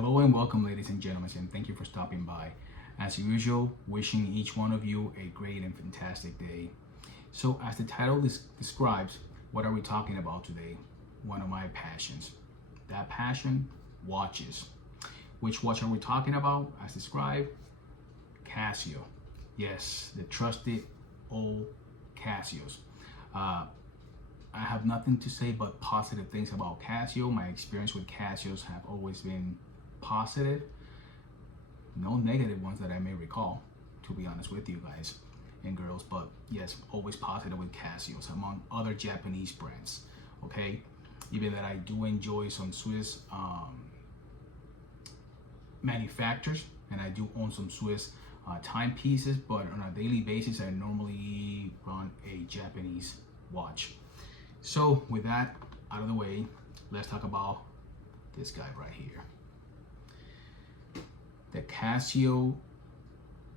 Hello and welcome, ladies and gentlemen, and thank you for stopping by. As usual, wishing each one of you a great and fantastic day. So as the title describes, what are we talking about today? One of my passions. That passion, watches. Which watch are we talking about? As described, Casio. Yes, the trusted old Casios. I have nothing to say but positive things about Casio. My experience with Casios have always been positive. No negative ones that I may recall, to be honest with you guys and girls, but yes, always positive with Casios among other Japanese brands. Okay, even that I do enjoy some Swiss manufacturers, and I do own some Swiss timepieces, but on a daily basis I normally run a Japanese watch. So with that out of the way, let's talk about this guy right here, the Casio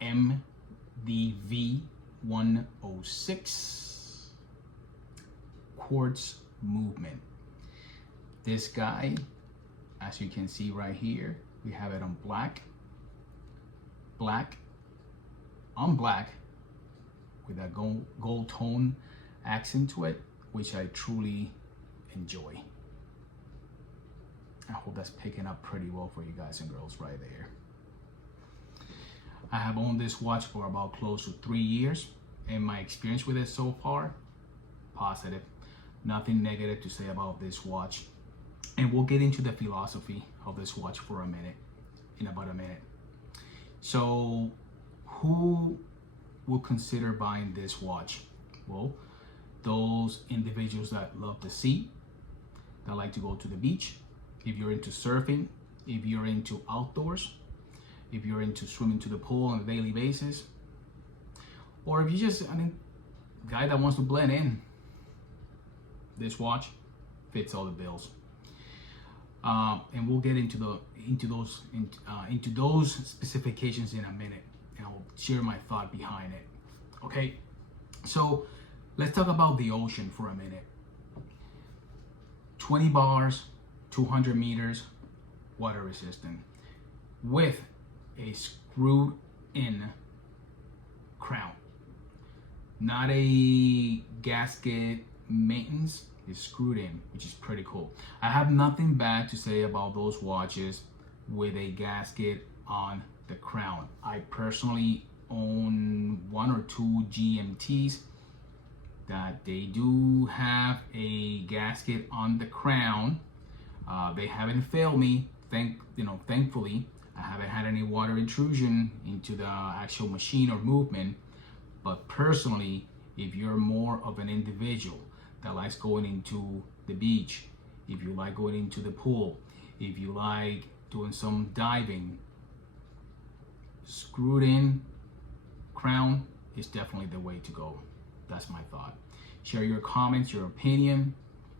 MDV-106 quartz movement. This guy, as you can see right here, we have it on black on black with a gold tone accent to it, which I truly enjoy. I hope that's picking up pretty well for you guys and girls right there. I have owned this watch for about close to 3 years, and my experience with it so far, positive. Nothing negative to say about this watch. And we'll get into the philosophy of this watch for a minute, in about a minute. So who will consider buying this watch? Well, those individuals that love the sea, that like to go to the beach, if you're into surfing, if you're into outdoors, if you're into swimming to the pool on a daily basis, or if you just, guy that wants to blend in, this watch fits all the bills. And we'll get into those specifications in a minute, and I'll share my thought behind it. Okay, so let's talk about the ocean for a minute. 20 bars, 200 meters, water resistant, with a screwed in crown. Not a gasket maintenance, it's screwed in, which is pretty cool. I have nothing bad to say about those watches with a gasket on the crown. I personally own 1 or 2 GMTs that they do have a gasket on the crown. They haven't failed me, thankfully. I haven't had any water intrusion into the actual machine or movement. But personally, if you're more of an individual that likes going into the beach, if you like going into the pool, if you like doing some diving, screwed in crown is definitely the way to go. That's my thought. Share your comments, your opinion.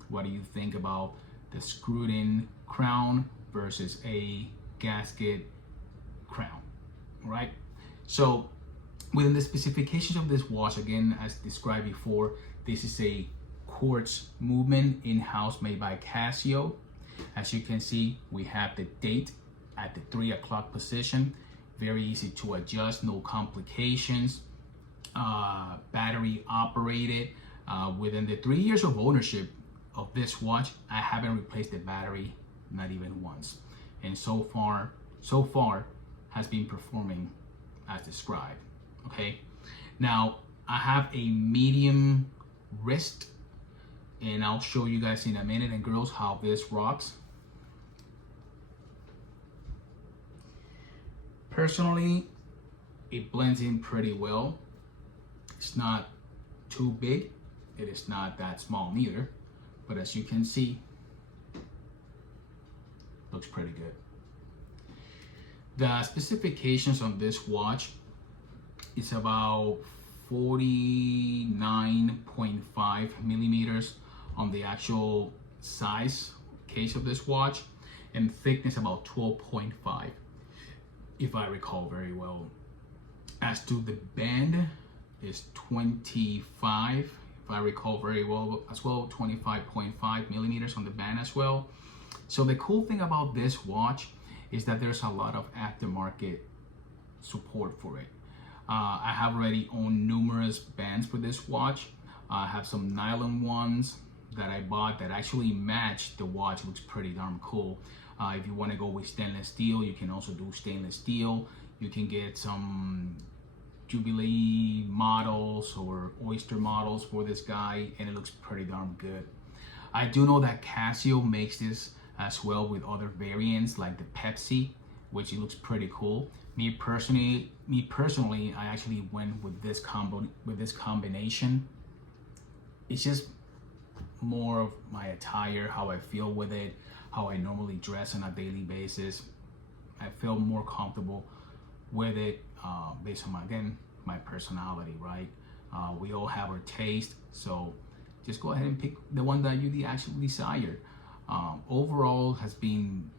What do you think about the screwed in crown versus a gasket crown, right? So within the specifications of this watch, again, as described before, this is a quartz movement in-house made by Casio. As you can see, we have the date at the 3 o'clock position. Very easy to adjust, no complications. Battery operated. Within the 3 years of ownership of this watch, I haven't replaced the battery, not even once. And so far has been performing as described. Okay, now I have a medium wrist, and I'll show you guys in a minute, and girls, how this rocks. Personally, it blends in pretty well. It's not too big, it is not that small neither, but as you can see, looks pretty good. The specifications on this watch is about 49.5 millimeters on the actual size case of this watch, and thickness about 12.5, if I recall very well. As to the band, is 25, if I recall very well as well, 25.5 millimeters on the band as well. So the cool thing about this watch is that there's a lot of aftermarket support for it. I have already owned numerous bands for this watch. I have some nylon ones that I bought that actually match the watch. Looks pretty darn cool. If you want to go with stainless steel, you can also do stainless steel. You can get some Jubilee models or Oyster models for this guy, and it looks pretty darn good. I do know that Casio makes this as well with other variants like the Pepsi, which it looks pretty cool. Me personally, I actually went with this combination. It's just more of my attire, how I feel with it, how I normally dress on a daily basis. I feel more comfortable with it based on my personality, right? We all have our taste, so just go ahead and pick the one that you actually desired. Overall has been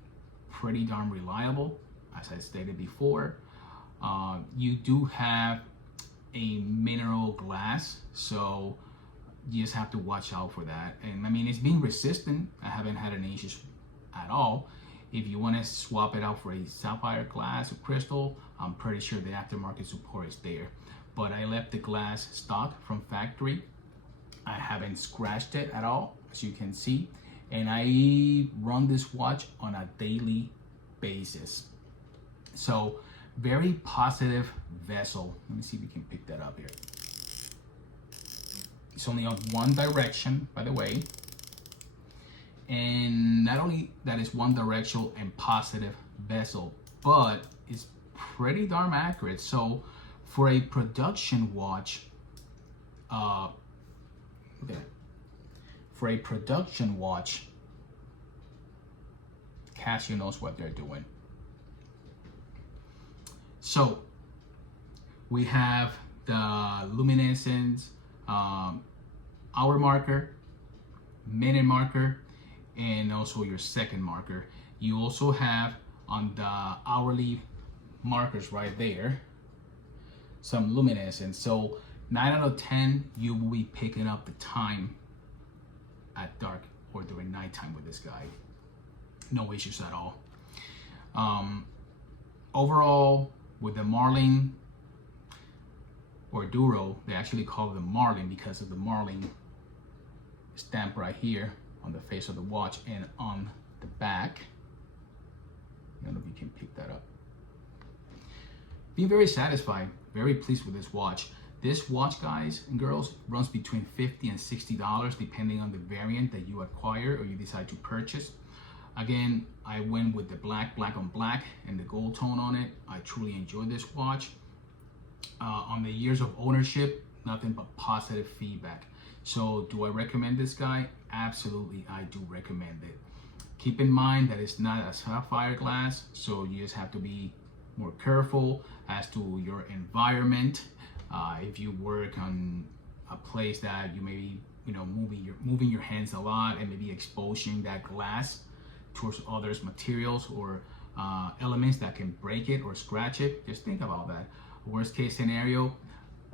pretty darn reliable, as I stated before. You do have a mineral glass, so you just have to watch out for that. And I mean, it's been resistant. I haven't had any issues at all. If you want to swap it out for a sapphire glass or crystal, I'm pretty sure the aftermarket support is there. But I left the glass stock from factory. I haven't scratched it at all, as you can see. And I run this watch on a daily basis. So very positive vessel. Let me see if we can pick that up here. It's only on one direction, by the way. And not only that is one directional and positive bezel, but it's pretty darn accurate. So for a production watch, Casio knows what they're doing. So we have the luminescence, hour marker, minute marker, and also your second marker. You also have on the hourly markers right there some luminescence. So 9 out of 10, you will be picking up the time at dark or during nighttime with this guy. No issues at all. Overall, with the Marlin or Duro, they actually call it the Marlin because of the Marlin stamp right here on the face of the watch and on the back. I don't know if you can pick that up. Being very satisfied, very pleased with this watch. This watch, guys and girls, runs between $50 and $60 depending on the variant that you acquire or you decide to purchase. Again, I went with the black on black, and the gold tone on it. I truly enjoyed this watch. On the years of ownership, nothing but positive feedback. So do I recommend this guy? Absolutely, I do recommend it. Keep in mind that it's not a sapphire glass, so you just have to be more careful as to your environment. If you work on a place that you may be, moving your hands a lot and maybe exposing that glass towards others materials or elements that can break it or scratch it, just think about that. Worst case scenario,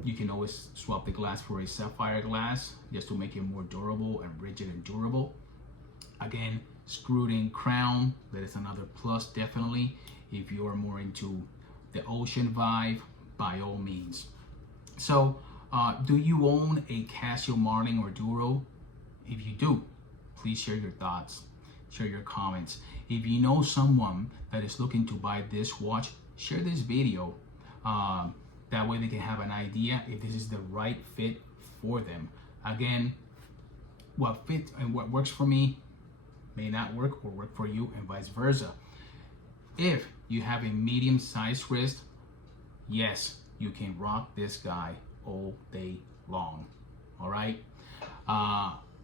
you can always swap the glass for a sapphire glass just to make it more durable and rigid and durable. Again, screwed in crown, that is another plus definitely. If you are more into the ocean vibe, by all means. So do you own a Casio Marlin or Duro? If you do, please share your thoughts, share your comments. If you know someone that is looking to buy this watch, share this video. That way they can have an idea if this is the right fit for them. Again, what fits and what works for me may not work or work for you, and vice versa. If you have a medium-sized wrist, yes, you can rock this guy all day long. All right.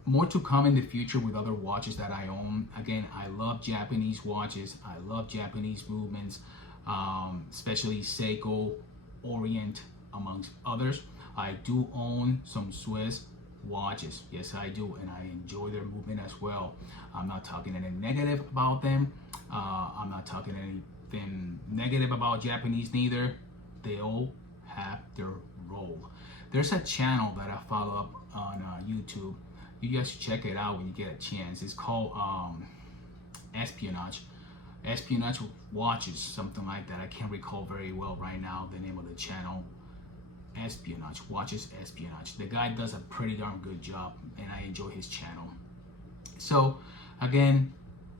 More to come in the future with other watches that I own. Again, I love Japanese watches. I love Japanese movements, especially Seiko, Orient, amongst others. I do own some Swiss watches. Yes, I do, and I enjoy their movement as well. I'm not talking anything negative about them. I'm not talking anything negative about Japanese neither. They all have their role. There's a channel that I follow up on YouTube. You guys should check it out when you get a chance. It's called Espionage. espionage watches, something like that. I can't recall very well right now the name of the channel. Espionage watches, espionage. The guy does a pretty darn good job, and I enjoy his channel. So again,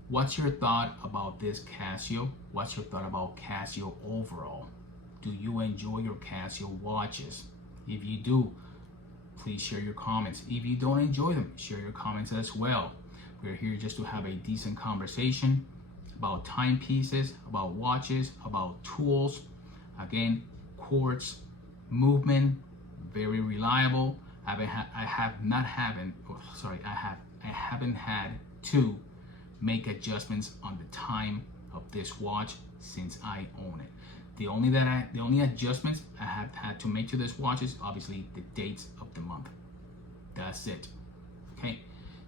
what's your thought about this Casio? What's your thought about Casio overall? Do you enjoy your Casio watches? If you do, please share your comments. If you don't enjoy them, share your comments as well. We're here just to have a decent conversation about timepieces, about watches, about tools. Again, quartz movement, very reliable. I haven't had to make adjustments on the time of this watch since I own it. The only adjustments I have had to make to this watch is obviously the dates of the month. That's it. Okay,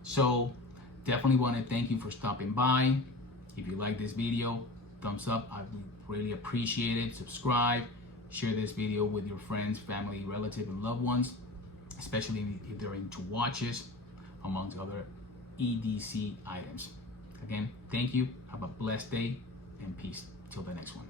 so definitely want to thank you for stopping by. If you like this video, thumbs up. I would really appreciate it. Subscribe. Share this video with your friends, family, relatives, and loved ones, especially if they're into watches, amongst other EDC items. Again, thank you. Have a blessed day and peace. Till the next one.